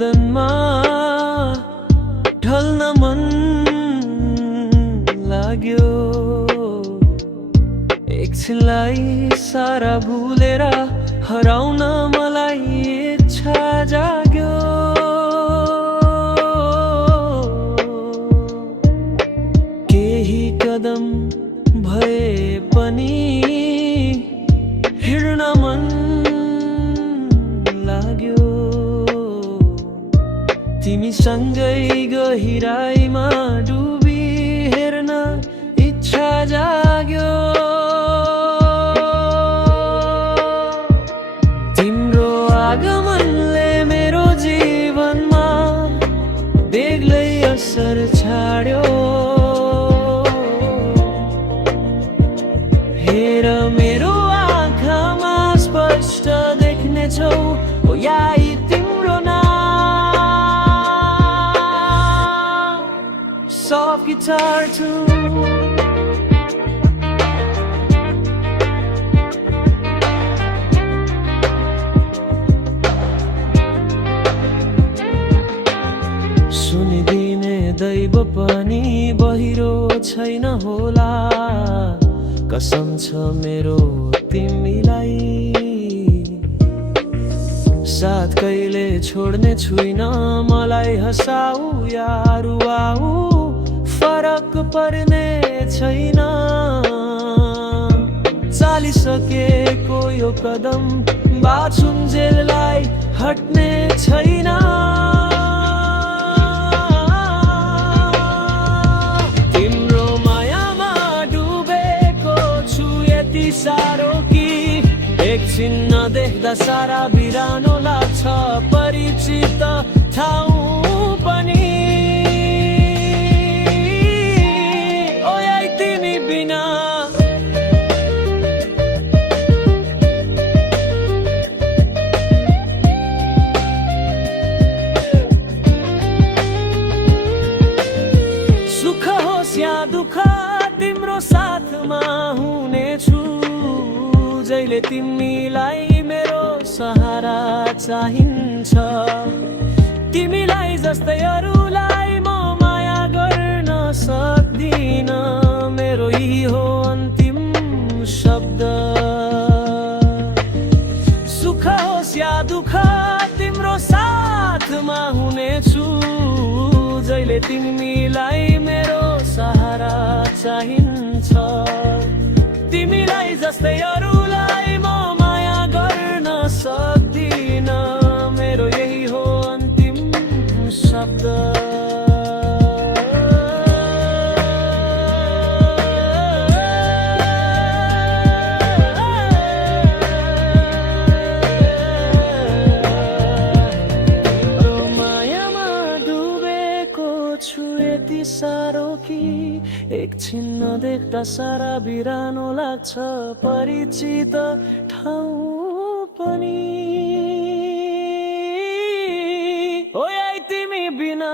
बदनमा ढल्न मन लाग्यो। एकछिनलाई सारा भुलेर हराउन मलाई इच्छा जाग्यो। केही कदम भए पनि हिँड्न मन लाग्यो। तिमीसँगै गहिराईमा डुबी हेर्न इच्छा जाग्यो। तिम्रो आगमनले मेरो जीवनमा बेग्लै असर छाड्यो। हेर मेरो आँखामा स्पष्ट देख्नेछौ ओ याई तिम्रो नाम। Soft guitar tune, सुनिदिने दैव पनि बहिरो छैन होला। कसम छ मेरो तिमीलाई, साथ कहिले छोड्ने छुइन। मलाई हँसाऊ या रुवाऊ फरक पर्ने छैन। चालिसकेको यो कदम बाछुन्जेललाई हट्ने छैन। तिम्रो मायामा डुबेको छु यति साह्रो कि एकछिन नदेख्दा सारा बिरानो लाग्छ परिचित ठाउँ पनि। ओ याई तिमी बिना सुख होस् या दुःख तिम्रो साथमा हुनेछु। जहिले तिमीलाई मेरो सहारा चाहिन्छ। तिमीलाई जस्तै अरूलाई म माया गर्न सक्दिन। मेरो यही हो अन्तिम शब्द। सुख होस् या दुःख तिम्रो साथमा हुनेछु। जहिले तिमीलाई मेरो सहारा चाहिन्छ। तिमीलाई जस्तै अरूलाई म माया गर्न सक्दिन। मेरो यही हो अन्तिम शब्द। मायामा डुबेको छु यति साह्रो कि एकछिन नदेख्दा सारा बिरानो लाग्छ परिचित ठाउँ पनि। ओ याई तिमी बिना